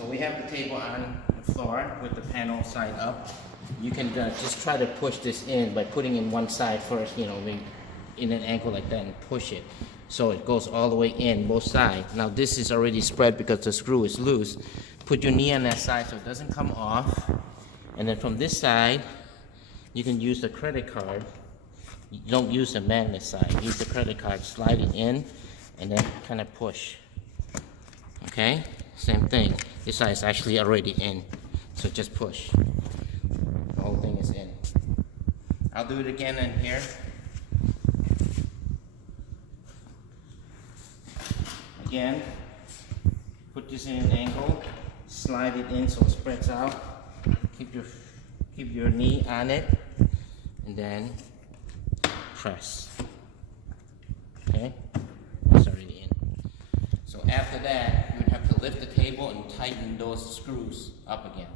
So we have the table on the floor with the panel side up. You can just try to push this in by putting in one side first, you know, in an angle like that, and push it. So it goes all the way in, both sides. Now this is already spread because the screw is loose. Put your knee on that side so it doesn't come off. And then from this side, you can use the credit card. You don't use the magnet side. Use the credit card, slide it in, and then kind of push. Okay? Same thing. This side is actually already in. So just push. The whole thing is in. I'll do it again in here. Again, put this in an angle, slide it in so it spreads out. Keep your knee on it, and then press. Okay, it's already in. So after that, you would have to lift the table and tighten those screws up again.